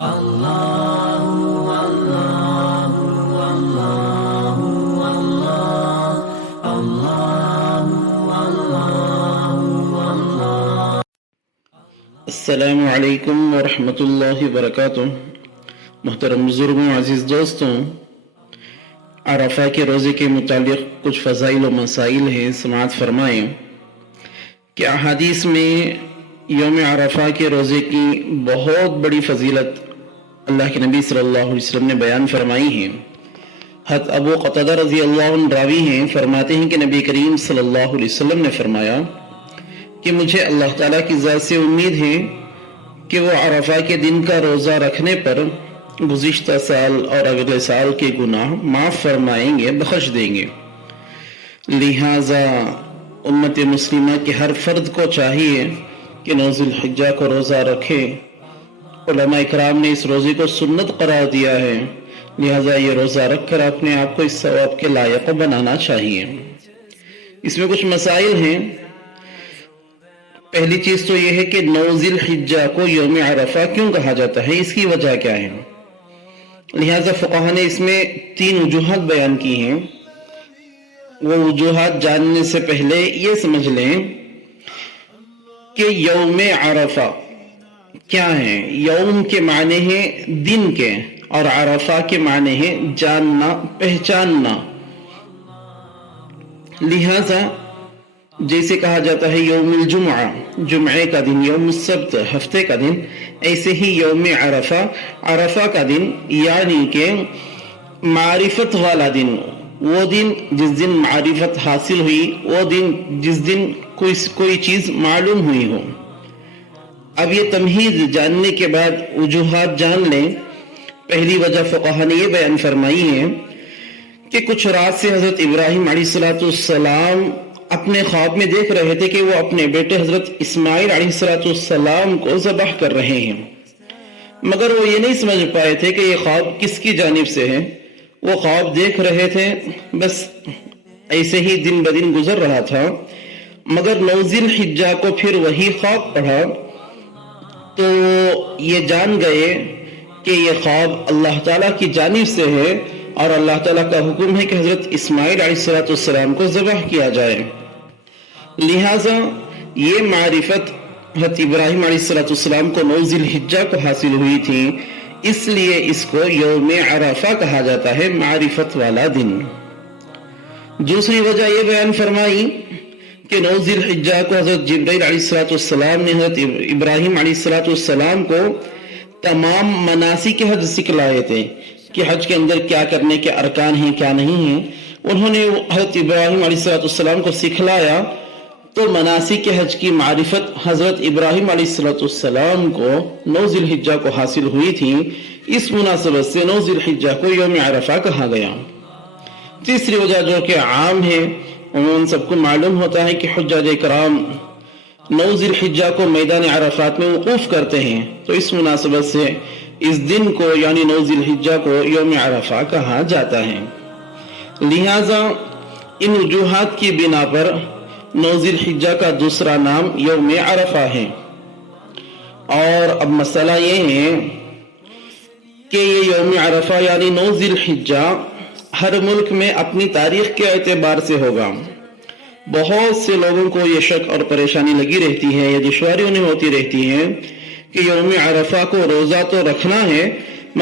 السلام علیکم ورحمۃ اللہ وبرکاتہ۔ محترم بزرگوں، عزیز دوستوں، عرفہ کے روزے کے متعلق کچھ فضائل و مسائل ہیں، سماعت فرمائیں کہ احادیث میں یوم عرفہ کے روزے کی بہت بڑی فضیلت اللہ کے نبی صلی اللہ علیہ وسلم نے بیان فرمائی ہیں۔ حضرت ابو قتادہ رضی اللہ عنہ راوی ہیں، فرماتے ہیں کہ نبی کریم صلی اللہ علیہ وسلم نے فرمایا کہ مجھے اللہ تعالیٰ کی ذات سے امید ہے کہ وہ عرفہ کے دن کا روزہ رکھنے پر گزشتہ سال اور اگلے سال کے گناہ معاف فرمائیں گے، بخش دیں گے۔ لہٰذا امت مسلمہ کے ہر فرد کو چاہیے کہ 9 ذی الحجہ کو روزہ رکھے۔ علماء اکرام نے اس روزے کو سنت قرار دیا ہے، لہٰذا یہ روزہ رکھ کر اپنے آپ کو اس ثواب کے لائق بنانا چاہیے۔ اس میں کچھ مسائل ہیں۔ پہلی چیز تو یہ ہے کہ 9 ذی الحجہ کو یوم عرفہ کیوں کہا جاتا ہے، اس کی وجہ کیا ہے؟ لہٰذا فقہاء نے اس میں 3 وجوہات بیان کی ہیں۔ وہ وجوہات جاننے سے پہلے یہ سمجھ لیں کہ یوم عرفہ کیا ہے۔ یوم کے معنی ہے دن کے، اور عرفہ کے معنی ہے جاننا، پہچاننا۔ لہٰذا جیسے کہا جاتا ہے یوم الجمعہ، جمعے کا دن، یوم السبت، ہفتے کا دن، ایسے ہی یوم عرفہ، عرفہ کا دن، یعنی کہ معرفت والا دن، وہ دن جس دن معرفت حاصل ہوئی، وہ دن جس دن کوئی چیز معلوم ہوئی ہو۔ اب یہ تمہید جاننے کے بعد وجوہات جان لیں۔ پہلی وجہ فقہاء نے یہ بیان فرمائی ہے کہ کچھ رات سے حضرت ابراہیم علیہ السلام اپنے خواب میں دیکھ رہے تھے کہ وہ اپنے بیٹے حضرت اسماعیل علیہ السلام کو ذبح کر رہے ہیں، مگر وہ یہ نہیں سمجھ پائے تھے کہ یہ خواب کس کی جانب سے ہے۔ وہ خواب دیکھ رہے تھے، بس ایسے ہی دن بدن گزر رہا تھا، مگر 9 ذی الحجہ کو پھر وہی خواب پڑھا تو یہ جان گئے کہ یہ خواب اللہ تعالیٰ کی جانب سے ہے، اور اللہ تعالیٰ کا حکم ہے کہ حضرت اسماعیل علیہ السلام کو ذبح کیا جائے۔ لہٰذا یہ معرفت حضرت ابراہیم علیہ السلام کو 9 ذی الحجہ کو حاصل ہوئی تھی، اس لیے اس کو یوم عرفہ کہا جاتا ہے، معرفت والا دن۔ دوسری وجہ یہ بیان فرمائی کہ 9 ذی الحجہ کو حضرت جبرائیل علیہ السلام نے حضرت ابراہیم علیہ السلام کو تمام مناسک حج سکھلائے تھے کہ حج کے اندر کیا کرنے کے ارکان ہیں، کیا نہیں ہیں۔ انہوں نے حضرت ابراہیم علیہ السلام کو سکھلایا، تو مناسک حج کی معرفت حضرت ابراہیم علیہ السلام کو 9 ذی الحجہ کو حاصل ہوئی تھی، اس مناسبت سے 9 ذی الحجہ کو یوم عرفہ کہا گیا۔ تیسری وجہ جو کہ عام ہے، عموماً سب کو معلوم ہوتا ہے کہ حجاج کرام 9 ذی الحجہ کو میدان عرفات میں وقوف کرتے ہیں، تو اس مناسبت سے اس دن کو یعنی 9 ذی الحجہ کو یوم عرفہ کہا جاتا ہے۔ لہٰذا ان وجوہات کی بنا پر 9 ذی الحجہ کا دوسرا نام یوم عرفہ ہے۔ اور اب مسئلہ یہ ہے کہ یہ یوم عرفہ یعنی 9 ذی الحجہ ہر ملک میں اپنی تاریخ کے اعتبار سے ہوگا۔ بہت سے لوگوں کو یہ شک اور پریشانی لگی رہتی ہے، یا دشواری انہیں ہوتی رہتی ہے کہ یوم عرفہ کو روزہ تو رکھنا ہے،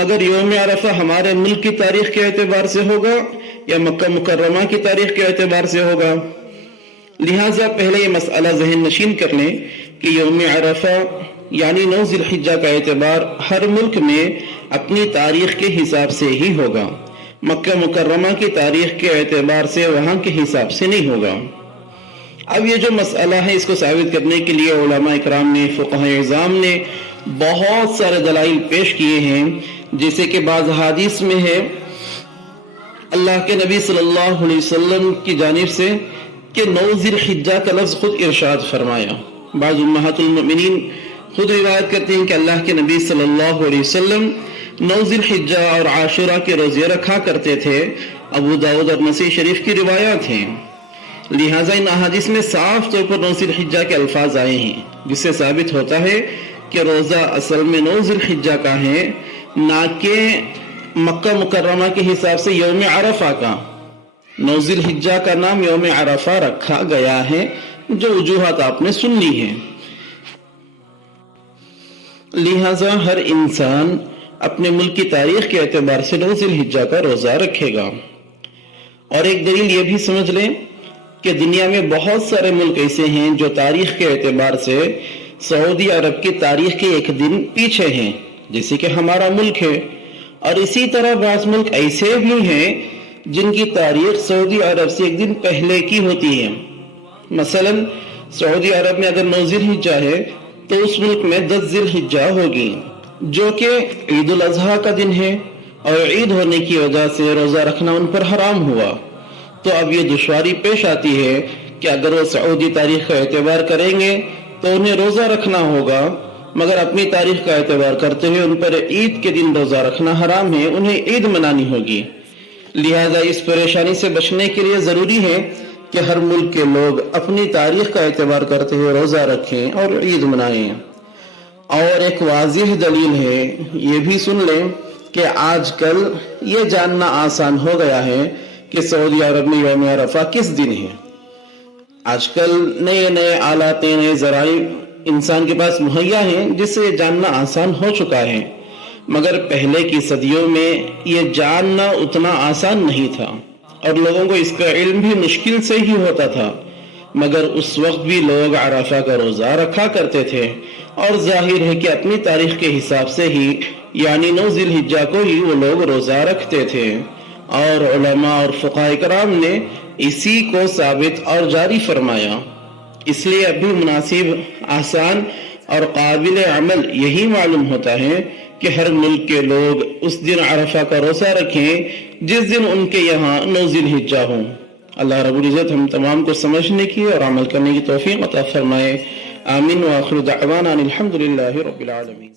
مگر یوم عرفہ ہمارے ملک کی تاریخ کے اعتبار سے ہوگا یا مکہ مکرمہ کی تاریخ کے اعتبار سے ہوگا۔ لہٰذا پہلے یہ مسئلہ ذہن نشین کر لیں کہ یوم عرفہ یعنی 9 ذی الحجہ کا اعتبار ہر ملک میں اپنی تاریخ کے حساب سے ہی ہوگا، مکہ مکرمہ کی تاریخ کے اعتبار سے وہاں کے حساب سے نہیں ہوگا۔ اب یہ جو مسئلہ ہے، اس کو ثابت کرنے کے لیے علماء اکرام نے، فقہاء اعظام نے بہت سارے دلائل پیش کیے ہیں، جیسے کہ بعض حدیث میں ہے اللہ کے نبی صلی اللہ علیہ وسلم کی جانب سے کہ 9 ذی الحجہ کا لفظ خود ارشاد فرمایا۔ بعض امہات المؤمنین خود روایت کرتے ہیں کہ اللہ کے نبی صلی اللہ علیہ وسلم 9 ذی الحجہ اور عاشورہ کے روزے رکھا کرتے تھے۔ ابو داؤد اور نسائی شریف کی روایات ہیں۔ لہٰذا ان احادیث میں صاف طور پر 9 ذی الحجہ کے الفاظ آئے ہیں، جس سے ثابت ہوتا ہے کہ روزہ اصل میں 9 ذی الحجہ کا ہے، نہ کہ مکہ مکرمہ کے حساب سے یوم عرفہ کا۔ 9 ذی الحجہ کا نام یوم عرفہ رکھا گیا ہے، جو وجوہات آپ نے سن لی ہیں۔ لہذا ہر انسان اپنے ملک کی تاریخ کے اعتبار سے 9 ذی الحجہ کا روزہ رکھے گا۔ اور ایک دلیل یہ بھی سمجھ لیں کہ دنیا میں بہت سارے ملک ایسے ہیں جو تاریخ کے اعتبار سے سعودی عرب کی تاریخ کے ایک دن پیچھے ہیں، جیسے کہ ہمارا ملک ہے، اور اسی طرح بعض ملک ایسے بھی ہیں جن کی تاریخ سعودی عرب سے ایک دن پہلے کی ہوتی ہے۔ مثلا سعودی عرب میں اگر 9 ذی الحجہ ہے تو اس ملک میں 10 ذی الحجہ ہوگی، جو کہ عید الاضحیٰ کا دن ہے، اور عید ہونے کی وجہ سے روزہ رکھنا ان پر حرام ہوا۔ تو اب یہ دشواری پیش آتی ہے کہ اگر وہ سعودی تاریخ کا اعتبار کریں گے تو انہیں روزہ رکھنا ہوگا، مگر اپنی تاریخ کا اعتبار کرتے ہوئے ان پر عید کے دن روزہ رکھنا حرام ہے، انہیں عید منانی ہوگی۔ لہذا اس پریشانی سے بچنے کے لیے ضروری ہے کہ ہر ملک کے لوگ اپنی تاریخ کا اعتبار کرتے ہوئے روزہ رکھیں اور عید منائیں۔ اور ایک واضح دلیل ہے، یہ بھی سن لیں کہ آج کل یہ جاننا آسان ہو گیا ہے کہ سعودی عرب میں یوم عرفہ کس دن ہے۔ آج کل نئے نئے آلات، نئے ذرائع انسان کے پاس مہیا ہیں جس سے یہ جاننا آسان ہو چکا ہے، مگر پہلے کی صدیوں میں یہ جاننا اتنا آسان نہیں تھا اور لوگوں کو اس کا علم بھی مشکل سے ہی ہوتا تھا، مگر اس وقت بھی لوگ عرفہ کا روزہ رکھا کرتے تھے، اور ظاہر ہے کہ اپنی تاریخ کے حساب سے ہی یعنی 9 ذی الحجہ کو ہی وہ لوگ روزہ رکھتے تھے، اور علماء اور فقہاء کرام نے اسی کو ثابت اور جاری فرمایا۔ اس لیے اب بھی مناسب، آسان اور قابل عمل یہی معلوم ہوتا ہے کہ ہر ملک کے لوگ اس دن عرفہ کا روزہ رکھیں جس دن ان کے یہاں 9 ذی الحجہ ہوں۔ اللہ رب العزت ہم تمام کو سمجھنے کی اور عمل کرنے کی توفیق عطا فرمائے۔ آمین وآخر دعوانا الحمدللہ رب العالمین۔